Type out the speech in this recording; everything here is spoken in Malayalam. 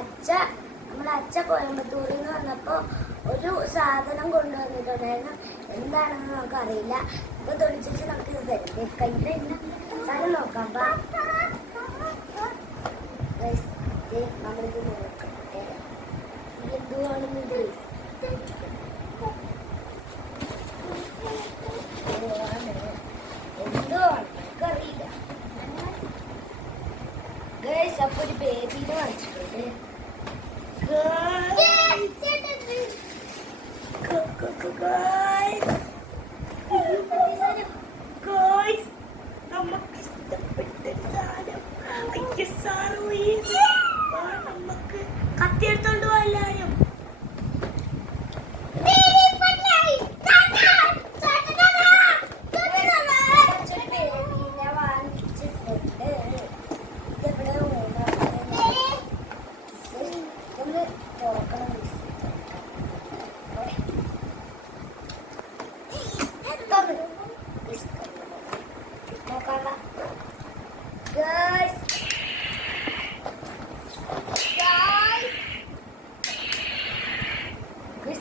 അച്ഛ നമ്മുടെ അച്ഛ കോയമ്പത്തൂരിൽ നിന്ന് വന്നപ്പോൾ ഒരു സാധനം കൊണ്ടുവന്നിട്ടുണ്ടായിരുന്നു. എന്താണെന്ന് നമുക്ക് അറിയില്ല ഇപ്പൊ തൊടിച്ചിട്ട് നമുക്ക് ഇത് തരും കയ്യിൽ സാധനം നോക്കാം നമ്മളിത് നോക്കട്ടെ. എന്തുവാണെന്ന് ഇത് എന്തുവാണ്? എന്തുവാണ് നമുക്കറിയില്ല ഗൈസ് അപ്പൊ ഒരു ബേബിനെ വാങ്ങിച്ചിട്ടുണ്ട് നമുക്ക് ഇഷ്ടപ്പെട്ട സാധനം. നമുക്ക് കത്തിയെടുത്തോണ്ട്